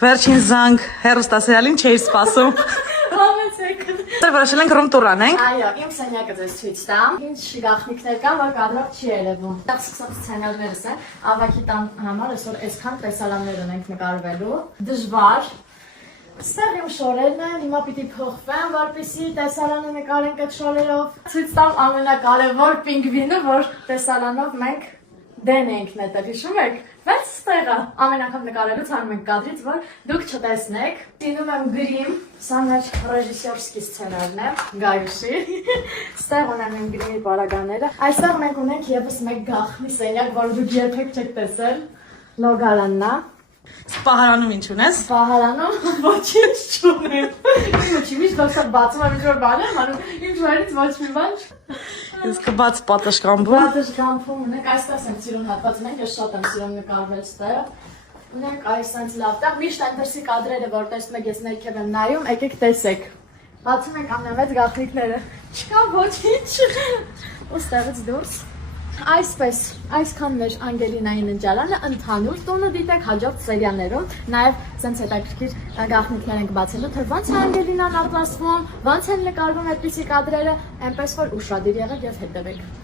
Վերջին զանգ հերոստասերիալին չէի սպասում։ Համեցեք։ Որոշել ենք ռում տուր անենք։ Այո, իմ սենյակը ձեզ ցույց տամ։ Ինչ գաղտնիքներ կան, որ կադրող չի երևում։ Դեռ սկսած սցենարներս են, ավակի տան համար այսօր այսքան տեսարաններ ունենք նկարվելու։ Դժվար։ Ստեղ իմ շորերն են, հիմա պիտի փոխվեմ, որպեսզի տեսարանը նկարենք այդ շորերով։ Ցույց տամ ամենակարևոր պինգվինը, որ տեսարանով մենք դեն ենք նետել, հիշում եք։ Բայց ստեղը ամեն անգամ նկարելուց հանում ենք կադրից, որ դուք չտեսնեք։ Դինում եմ գրիմ, սա մեր ռեժիսորսկի սցենարն է, Գայուսի։ Ստեղ ունեմ իմ գրիմի պարագաները։ Այստեղ մենք ունենք եւս մեկ գաղտնի սենյակ, որ դուք երբեք չեք տեսել։ Լոգարանն է։ Սպահարանում ինչ ունես։ Սպահարանում ոչինչ չունեմ։ Ինչի՞ միշտ դասը բացում եմ ինչ-որ բան եմ անում, ինչ վարից ոչ մի բան։ Իսկ բաց պատշգամբում։ Պատշգամբում ունենք, այստեղ եմ սիրուն հատված ունենք, ես շատ եմ սիրում նկարվել ստեղ։ Ունենք այս sense լավ տեղ, միշտ այնտեղի կադրերը, որ տեսնում եք, ես ներքև եմ նայում, եկեք տեսեք։ Բացում ենք ամենամեծ գաղտնիքները։ Չկա ոչինչ։ Ու ստեղից դուրս։ Այսպես, այսքան մեր Անգելինայի ննջարանը ընդհանուր տունը դիտեք հաջորդ սերիաներում, նաև սենց հետաքրքիր գաղտնիքներ ենք բացելու, թե ոնց է Անգելինան արտասվում, ոնց են նկարվում այդպիսի կադրերը, այնպես որ ուշադիր եղեք եւ հետևեք։